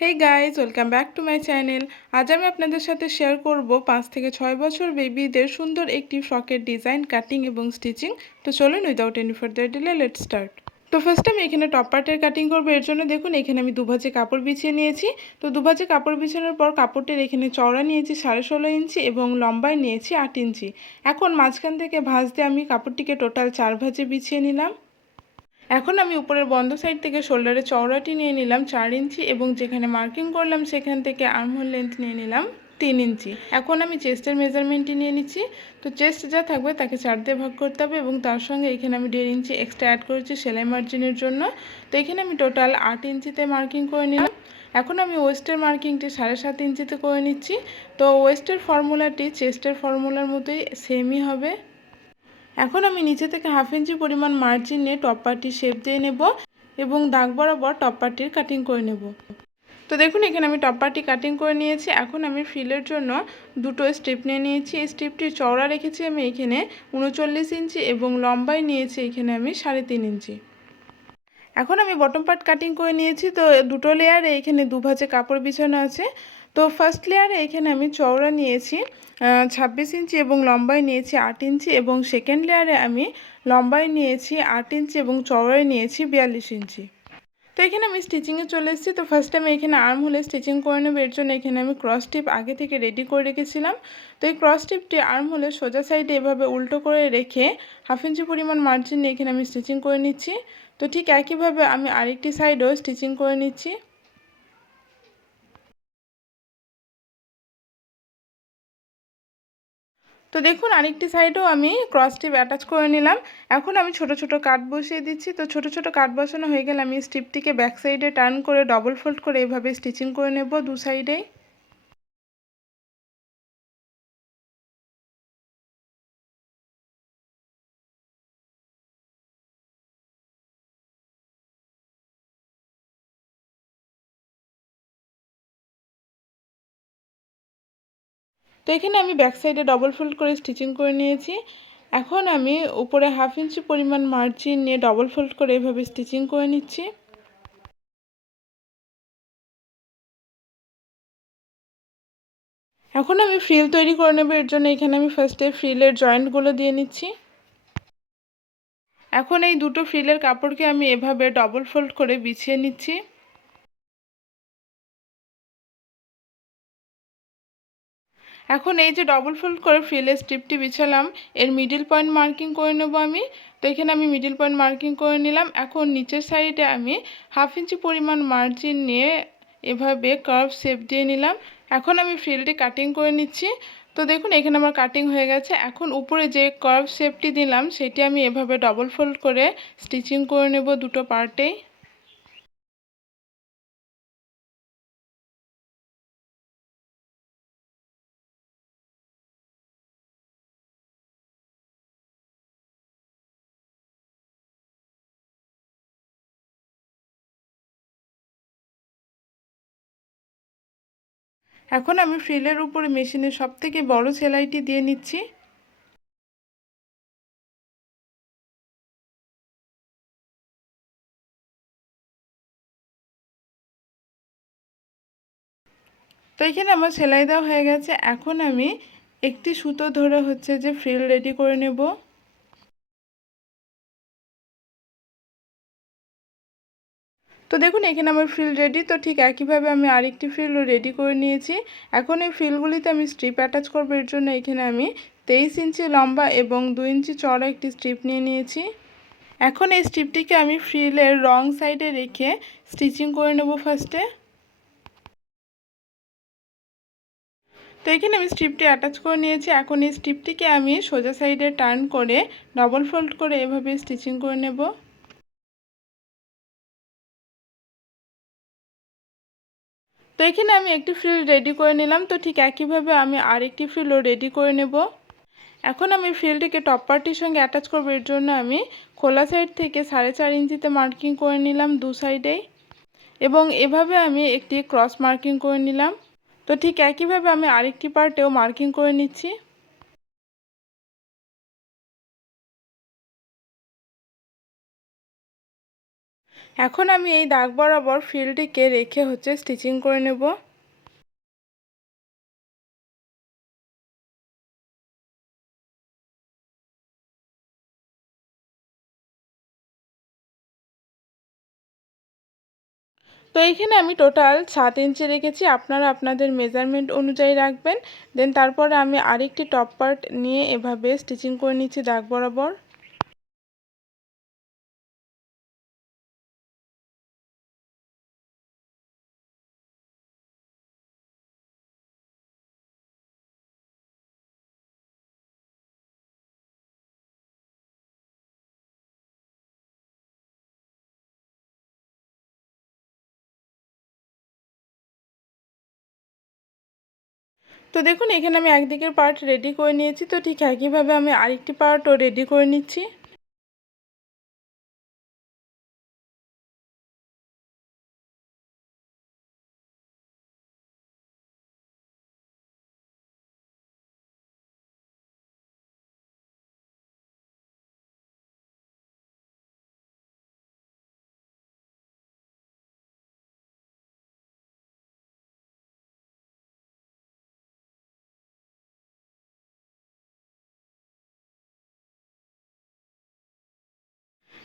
Hey guys, welcome back to my channel. আজ আমি আপনাদের সাথে শেয়ার করব 5 থেকে 6 বছর বেবিদের সুন্দর একটি ফ্রকের ডিজাইন, কাটিং এবং স্টিচিং। তো চলুন without any further delay let's start. তো ফার্স্ট আমি এখানে টপ পার্টের কাটিং করবো। এর জন্য দেখুন এখানে আমি দুভাজে কাপড় বিছিয়ে নিয়েছি। তো দুভাজে কাপড় বিছানোর পর কাপড়টির এখানে চওড়া নিয়েছি 16.5 ইঞ্চি এবং লম্বায় নিয়েছি 8 ইঞ্চি। এখন মাঝখান থেকে ভাঁজ দিয়ে আমি কাপড়টিকে টোটাল 4 ভাঁজে বিছিয়ে নিলাম। এখন আমি উপরের বন্ধ সাইড থেকে শোল্ডারের চওড়াটি নিয়ে নিলাম 4 ইঞ্চি এবং যেখানে মার্কিং করলাম সেখান থেকে আর্মহোল লেন্থ নিয়ে নিলাম 3 ইঞ্চি। এখন আমি চেস্টের মেজারমেন্টটি নিয়ে নিচ্ছি। তো চেস্ট যা থাকবে তাকে 4 দিয়ে ভাগ করতে হবে এবং তার সঙ্গে এখানে আমি 1.5 ইঞ্চি এক্সট্রা অ্যাড করেছি সেলাই মার্জিনের জন্য। তো এখানে আমি টোটাল 8 ইঞ্চিতে মার্কিং করে নিলাম। এখন আমি ওয়েস্টের মার্কিংটি 7.5 ইঞ্চিতে করে নিচ্ছি। তো ওয়েস্টের ফর্মুলাটি চেস্টের ফর্মুলার মতোই সেমই হবে। এখন আমি নিচে থেকে 1/2 ইঞ্চি পরিমাণ মার্জিন নিয়ে টপ পার্টির শেপ দিয়ে নেব এবং দাগ বরাবর টপ পার্টির কাটিং করে নেব। তো দেখুন এখানে আমি টপ পার্টি কাটিং করে নিয়েছি। এখন আমি ফ্রিলের জন্য দুটো স্ট্রিপ নিয়ে নিয়েছি। এই স্ট্রিপটির চওড়া রেখেছি আমি এখানে 39 ইঞ্চি এবং লম্বায় নিয়েছি এখানে আমি 3.5 ইঞ্চি। এখন আমি বটম পার্ট কাটিং করে নিয়েছি। তো দুটো লেয়ারে এখানে দুভাজে কাপড় বিছানো আছে। তো ফার্স্ট লেয়ারে এখানে আমি চওড়া নিয়েছি 26 ইঞ্চি এবং লম্বায় নিয়েছি 8 ইঞ্চি এবং সেকেন্ড লেয়ারে আমি লম্বায় নিয়েছি 8 ইঞ্চি এবং চওড়ায় নিয়েছি 42 ইঞ্চি। তো এখানে আমি স্টিচিংয়ে চলে এসেছি। তো ফার্স্ট আমি এখানে আর্ম হোলে স্টিচিং করে নেব। এর জন্য এখানে আমি ক্রস টিপ আগে থেকে রেডি করে রেখেছিলাম। তো এই ক্রস টিপটি আর্ম হোলে সোজা সাইডে এভাবে উল্টো করে রেখে 1/2 ইঞ্চি পরিমাণ মার্জিন নিয়ে এখানে আমি স্টিচিং করে নিচ্ছি। তো ঠিক একইভাবে আমি আরেকটি সাইডও স্টিচিং করে নিচ্ছি। তো দেখুন আরেকটি সাইডেও আমি ক্রস টিপ অ্যাটাচ করে নিলাম। এখন আমি ছোট ছোট কাট বসিয়ে দিচ্ছি। তো ছোট ছোট কাট বসানো হয়ে গেলে আমি স্ট্রিপটিকে ব্যাক সাইডে টার্ন করে ডবল ফোল্ড করে এভাবে স্টিচিং করে নেব দু সাইডেই। তো এখানে আমি ব্যাক সাইডে ডবল ফোল্ড করে স্টিচিং করে নিয়েছি। এখন আমি উপরে 1/2 ইঞ্চি পরিমাণ মার্জিন নিয়ে ডবল ফোল্ড করে এভাবে স্টিচিং করে নিচ্ছি। এখন আমি ফ্রিল তৈরি করে নেব। এর জন্য এখানে আমি ফার্স্টে ফ্রিলের জয়েন্টগুলো দিয়ে নিচ্ছি। এখন এই দুটো ফ্রিলের কাপড়কে আমি এভাবে ডবল ফোল্ড করে বিছিয়ে নিচ্ছি। এখন এই যে ডবল ফোল্ড করে ফ্রিলের স্ট্রিপটি বিছালাম এর মিডিল পয়েন্ট মার্কিং করে নেব আমি। তো এখানে আমি মিডিল পয়েন্ট মার্কিং করে নিলাম। এখন নিচের সাইডে আমি 1/2 ইঞ্চি পরিমাণ মার্জিন নিয়ে এভাবে কার্ভ শেপ দিয়ে নিলাম। এখন আমি ফ্রিলটি কাটিং করে নিচ্ছি। তো দেখুন এখানে আমার কাটিং হয়ে গেছে। এখন উপরে যে কার্ভ শেপটি দিলাম সেটি আমি এভাবে ডবল ফোল্ড করে স্টিচিং করে নেব দুটো পার্টেই। এখন আমি ফ্রিলের উপরে মেশিনের সবথেকে বড় সেলাইটি দিয়ে নিচ্ছি। তো এখানে আমার সেলাই দেওয়া হয়ে গেছে। এখন আমি একটি সুতো ধরে হচ্ছে যে ফ্রিল রেডি করে নেব। তো দেখুন এখানে আমার ফ্রিল রেডি। তো ঠিক একইভাবে আমি আরেকটি ফ্রিলও রেডি করে নিয়েছি। এখন এই ফ্রিলগুলিতে আমি স্ট্রিপ অ্যাটাচ করবো। এর জন্য এখানে আমি 23 ইঞ্চি লম্বা এবং 2 ইঞ্চি চওড়া একটি স্ট্রিপ নিয়ে নিয়েছি। এখন এই স্ট্রিপটিকে আমি ফ্রিলের রং সাইডে রেখে স্টিচিং করে নেব ফার্স্টে। তো এখানে আমি স্ট্রিপটি অ্যাটাচ করে নিয়েছি। এখন এই স্ট্রিপটিকে আমি সোজা সাইডে টার্ন করে ডবল ফোল্ড করে এভাবে স্টিচিং করে নেব। তো এখানে আমি একটি ফ্রিল রেডি করে নিলাম। তো ঠিক একইভাবে আমি আরেকটি ফ্রিলও রেডি করে নেব। এখন আমি ফ্রিলটিকে টপ পার্টির সঙ্গে অ্যাটাচ করব। এর জন্য আমি খোলা সাইড থেকে 4.5 ইঞ্চিতে মার্কিং করে নিলাম দু সাইডেই এবং এভাবে আমি একটি ক্রস মার্কিং করে নিলাম। তো ঠিক একইভাবে আমি আরেকটি পার্টেও মার্কিং করে নিচ্ছি। এখন আমি এই দাগ বরাবর ফ্রিলটিকে রেখে স্টিচিং করে নেব। তো এইখানে আমি টোটাল 7 ইঞ্চি রেখেছি, আপনারা আপনাদের মেজারমেন্ট অনুযায়ী রাখবেন। দেন তারপরে আমি আরেকটি টপ পার্ট নিয়ে এভাবে স্টিচিং করে নিচ্ছি দাগ বরাবর। তো দেখুন এখানে আমি একদিকের পার্ট রেডি করে নিয়েছি, তো ঠিক একইভাবে আমি আরেকটি পার্টও রেডি করে নিচ্ছি।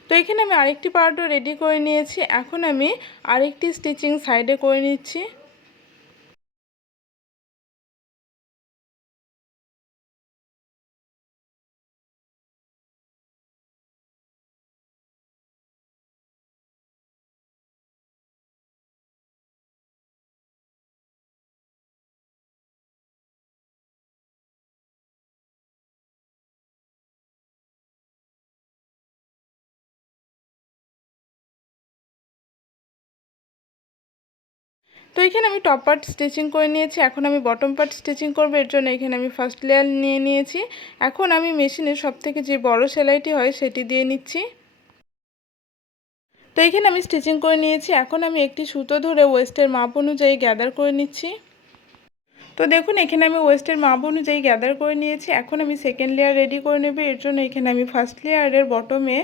তো এখানে আমি আরেকটি পার্টও রেডি করে নিয়েছি, এখন আমি আরেকটি স্টিচিং সাইডে করে নিচ্ছি। তো এখানে আমি টপ পার্ট স্টিচিং করে নিয়েছি, এখন আমি বটম পার্ট স্টিচিং করব। এর জন্য এখানে আমি ফার্স্ট লেয়ার নিয়ে নিয়েছি। এখন আমি মেশিনের সবথেকে যে বড় সেলাইটি হয় সেটি দিয়ে নিচ্ছি। তো এখানে আমি স্টিচিং করে নিয়েছি, এখন আমি একটি সুতো ধরে ওয়েস্টের মাপ অনুযায়ী গ্যাদার করে নিচ্ছি। তো দেখুন এখানে আমি ওয়েস্টের মাপ অনুযায়ী গ্যাদার করে নিয়েছি, এখন আমি সেকেন্ড লেয়ার রেডি করে নেব। এর জন্য এখানে আমি ফার্স্ট লেয়ারের বটমে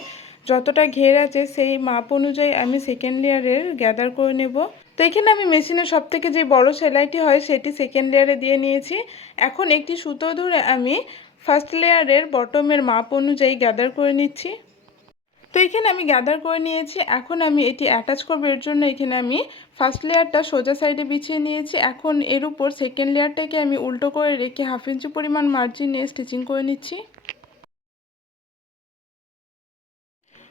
যতটা ঘের আছে সেই মাপ অনুযায়ী আমি সেকেন্ড লেয়ারের গ্যাদার করে নেব। তো এখানে আমি মেশিনের সবথেকে যে বড় সেলাইটি হয় সেটি সেকেন্ড লেয়ারে দিয়ে নিয়েছি। এখন একটি সুতো ধরে আমি ফার্স্ট লেয়ারের বটমের মাপ অনুযায়ী গ্যাদার করে নিচ্ছি। তো এখানে আমি গ্যাদার করে নিয়েছি, এখন আমি এটি অ্যাটাচ করব। এর জন্য এখানে আমি ফার্স্ট লেয়ারটা সোজা সাইডে বিছিয়ে নিয়েছি, এখন এর উপর সেকেন্ড লেয়ারটাকে আমি উল্টো করে রেখে 1/2 ইঞ্চি পরিমাণ মার্জিন নিয়ে স্টিচিং করে নিচ্ছি।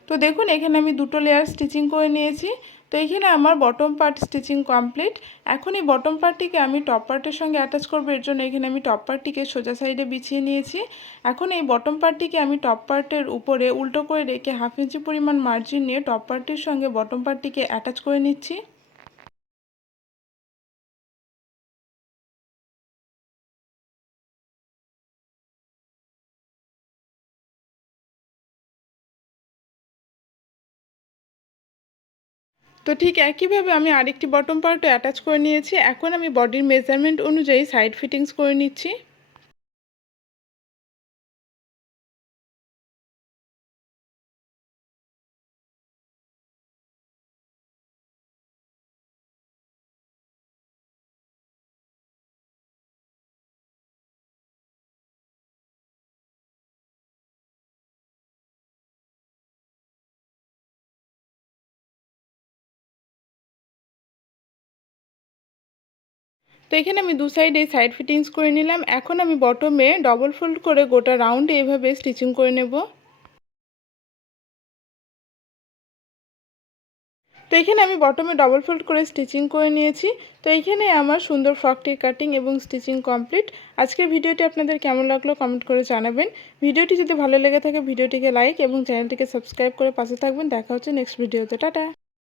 তো দেখুন এখানে আমি দুটো লেয়ার স্টিচিং করে নিয়েছি। তো এখানে আমার বটম পার্ট স্টিচিং কমপ্লিট। এখন এই বটম পার্টটিকে আমি টপ পার্টের সঙ্গে অ্যাটাচ করব। এর জন্য এখানে আমি টপ পার্টটিকে সোজা সাইডে বিছিয়ে নিয়েছি। এখন এই বটম পার্টটিকে আমি টপ পার্টের উপরে উল্টো করে রেখে 1/2 ইঞ্চি পরিমাণ মার্জিন নিয়ে টপ পার্টটির সঙ্গে বটম পার্টটিকে অ্যাটাচ করে নিচ্ছি। তো ঠিক একইভাবে আমি আরেকটি বটম পার্টও অ্যাটাচ করে নিয়েছি, এখন আমি বডির মেজারমেন্ট অনুযায়ী সাইড ফিটিংস করে নিচ্ছি। তো এখানে আমি দু সাইডে সাইড ফিটিংস করে নিলাম, এখন আমি বটমে ডবল ফোল্ড করে গোটা রাউন্ডে এভাবে স্টিচিং করে নেব। তো এখানে আমি বটমে ডবল ফোল্ড করে স্টিচিং করে নিয়েছি। তো এইখানে আমার সুন্দর ফ্রকটির কাটিং এবং স্টিচিং কমপ্লিট। আজকের ভিডিওটি আপনাদের কেমন লাগলো কমেন্ট করে জানাবেন। ভিডিওটি যদি ভালো লেগে থাকে ভিডিওটিকে লাইক এবং চ্যানেলটিকে সাবস্ক্রাইব করে পাশে থাকবেন। দেখা হচ্ছে নেক্সট ভিডিওতে। টাটা।